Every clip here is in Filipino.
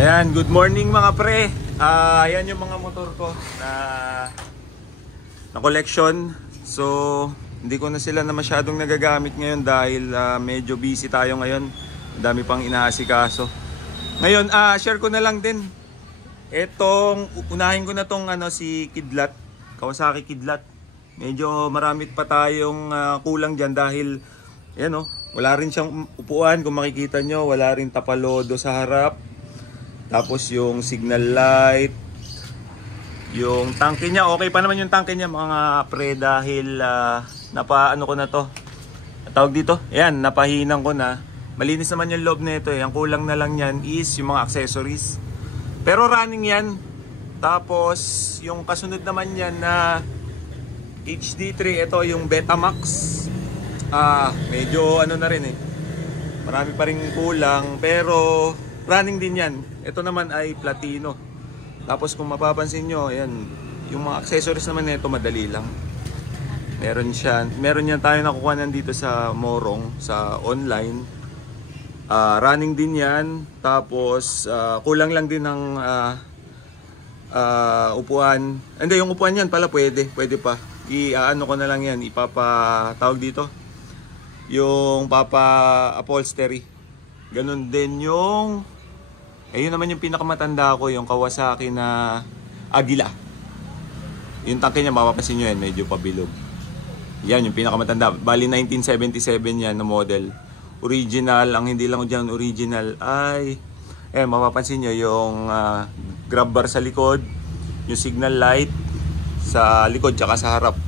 Ayan, good morning mga pre. Ayan yung mga motor ko na collection. So, hindi ko na sila na masyadong nagagamit ngayon dahil medyo busy tayo ngayon. Dami pang inaasikaso. Ngayon, share ko na lang din. Unahin ko na tong si Kidlat, Kawasaki Kidlat. Medyo marami pa tayong kulang dyan dahil wala rin siyang upuan. Kung makikita nyo, wala rin tapalodo sa harap. Tapos yung signal light, yung tangke niya, okay pa naman yung tangke niya mga pre dahil napaano ko na to. Tawag dito, ayan, napahinan ko na. Malinis naman yung loob nito eh. Ang kulang na lang yan is yung mga accessories. Pero running yan. Tapos yung kasunod naman yan na HD3, ito yung Betamax. Medyo na rin eh. Marami pa rin kulang pero running din yan. Ito naman ay platino. Tapos kung mapapansin nyo, ayan, yung mga accessories naman nito madali lang. Meron yan tayo nakukuha nandito sa Morong, sa online. Running din yan. Tapos kulang lang din ng upuan. Hindi, yung upuan yan pala pwede pa. Ano ko na lang yan, ipapatawag dito. Yung papa upholstery. Ganun din yung ayun naman yung pinakamatanda ko, yung Kawasaki na Agila. Yung tangke niya, mapapansin nyo yan, medyo pabilog. Yan, yung pinakamatanda. Bali 1977 yan na model. Original, ang hindi lang dyan original ay, mapapansin nyo yung grab bar sa likod, yung signal light sa likod tsaka sa harap.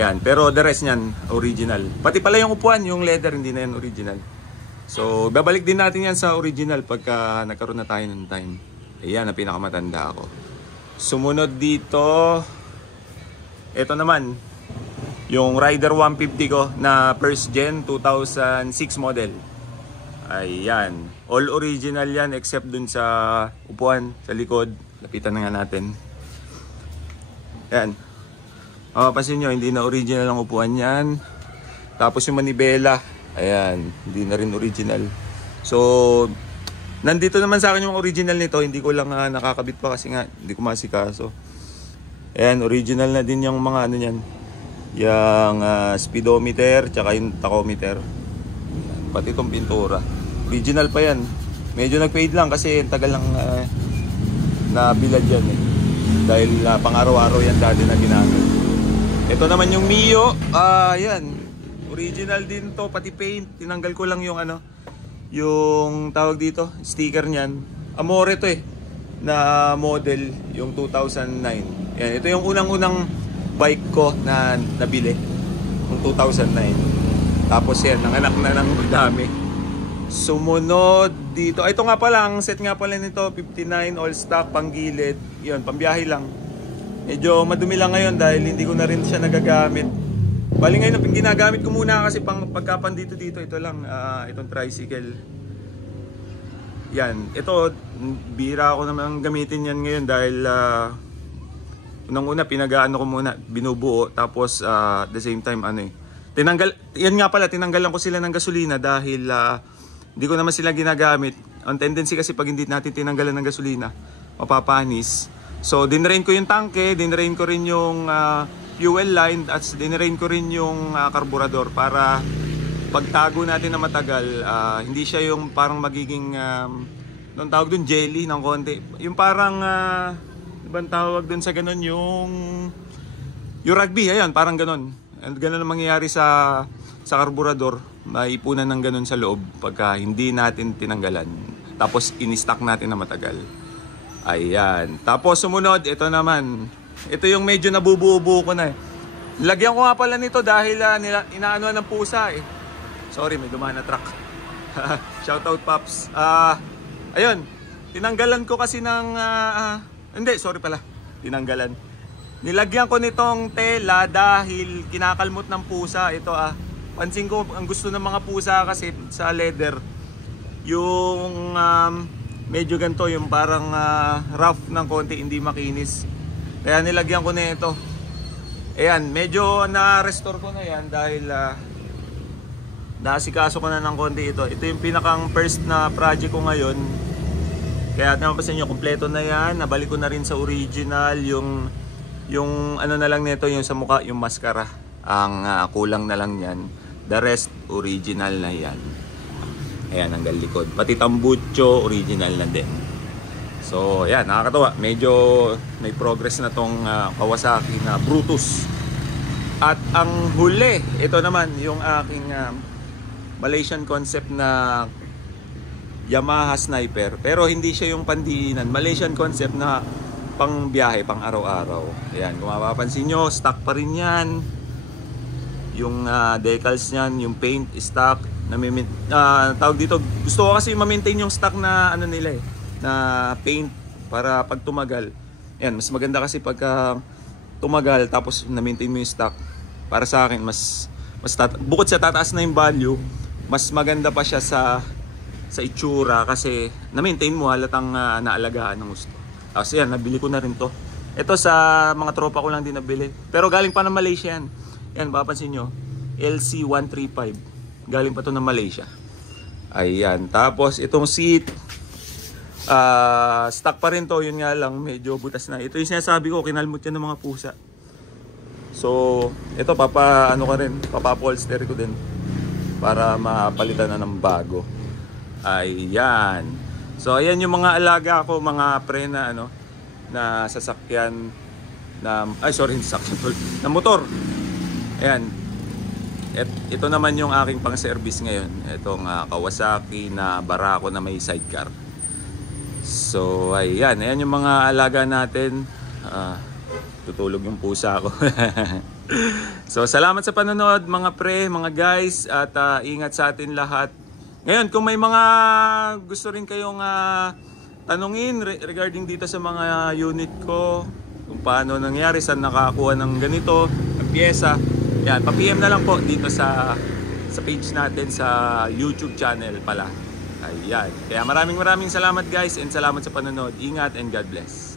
Yan, pero the rest nyan, original. Pati pala yung upuan, yung leather, hindi na yan original. So, babalik din natin yan sa original pagka nagkaroon na tayo ng time. Ayan, ang pinakamatanda ako. Sumunod dito, ito naman, yung Rider 150 ko na first gen 2006 model. Ayan, all original yan except dun sa upuan, sa likod. Lapitan na nga natin. Ayan. Mapapansin nyo, hindi na original ang upuan yan. Tapos yung manibela, ayan, hindi na rin original. So, nandito naman sa akin yung original nito. Hindi ko lang nakakabit pa kasi nga hindi ko masikaso. Ayan, original na din yung mga yan. Yung speedometer, tsaka yung tachometer. Ayan, pati itong pintura. Original pa yan. Medyo nag-fade lang kasi tagal lang nabilad yan eh. Dahil pang araw-araw yan dati na ginamit. Ito naman yung Mio. Ayan. Original din to, pati paint. Tinanggal ko lang yung yung tawag dito, sticker niyan. Amore to eh, na model, yung 2009. Yan, ito yung unang-unang bike ko na nabili, yung 2009. Tapos yan, nanganak na ng dami. Sumunod dito, ito nga pala, ang set nga pala nito, 59 all stock, panggilid. Yun, pambiyahe lang. Medyo madumi lang ngayon dahil hindi ko na rin siya nagagamit. Bali ngayon, ginagamit ko muna kasi pagkapan dito, ito lang, itong tricycle. Yan, ito, bira ako naman gamitin yan ngayon dahil unang-una, pinag-ano ko muna, binubuo, tapos at the same time, yan nga pala, tinanggalan ko sila ng gasolina dahil hindi ko naman sila ginagamit. Ang tendency kasi pag hindi natin tinanggalan ng gasolina, mapapanis. So, dinrain ko yung tangke, dinrain ko rin yung fuel line at dinrain ko rin yung karburador para pagtago natin na matagal, hindi siya yung parang magiging nung tawag dun jelly ng konti, yung parang ibang tawag dun sa ganun yung rugby, ayan, parang ganun. And ganun ang mangyayari sa karburador, maipunan ng ganun sa loob pagka hindi natin tinanggalan, tapos in-stock natin na matagal. Ayan, tapos sumunod, ito naman. Ito yung medyo nabubuo-buo ko na eh. Lagyan ko nga pala nito dahil inaanoan ng pusa eh. Sorry, may dumaan na truck. Shoutout Pops. Ayun, tinanggalan ko kasi ng hindi, sorry pala. Tinanggalan. Nilagyan ko nitong tela dahil kinakalmot ng pusa. Ito pansin ko, ang gusto ng mga pusa kasi sa leather, yung medyo ganito, yung parang rough ng konti, hindi makinis. Kaya nilagyan ko na ito. Ayan, medyo na-restore ko na yan dahil naasikaso ko na ng konti ito. Ito yung pinakang first na project ko ngayon. Kaya napapansin nyo, kompleto na yan. Nabalik ko na rin sa original. Yung ano na lang nito, yung sa mukha, yung maskara. Ang kulang na lang yan. The rest, original na yan. Ayan, hanggang likod. Pati tambucho, original na din. So, ayan, nakakatawa. Medyo may progress na tong Kawasaki na Brutus. At ang huli, ito naman, yung aking Malaysian concept na Yamaha Sniper. Pero hindi siya yung pandiinan. Malaysian concept na pang biyahe, pang araw-araw. Ayan, kung mapapansin nyo, stock pa rin yan. Yung decals niyan, yung paint, stock. Tawag dito, gusto ko kasi ma-maintain yung stock na ano nila na paint para pag tumagal. Ayan, mas maganda kasi pagka tumagal tapos na-maintain mo yung stock. Para sa akin, bukod sa tataas na yung value, mas maganda pa siya sa itsura kasi na-maintain mo, halatang naalagaan ng gusto. Tapos yan, nabili ko na rin to. Ito sa mga tropa ko lang din nabili. Pero galing pa ng Malaysia yan. Yan, mapapansin nyo, LC135. Galing pa to ng Malaysia. Ayan, tapos itong seat, stock pa rin to. Yun nga lang, medyo butas na. Ito yung sinasabi ko, kinalmot yan ng mga pusa. So, ito, papa-upholstery ko din para mapalitan na ng bago. Ayan. So, ayan yung mga alaga ko, mga pre na, na sasakyan na, na motor. Ayan. Ito naman yung aking pang-service ngayon. Itong Kawasaki na Barako na may sidecar. So, ayan. Ayan yung mga alaga natin. Tutulog yung pusa ko. So, salamat sa panonood mga pre, mga guys. At ingat sa atin lahat. Ngayon, kung may mga gusto rin kayong tanungin regarding dito sa mga unit ko, kung paano nangyari, saan nakakuha ng ganito, ng pyesa, yan, pa-PM na lang po dito sa page natin sa YouTube channel pala. Ayan. Kaya maraming salamat guys and salamat sa panonood. Ingat and God bless.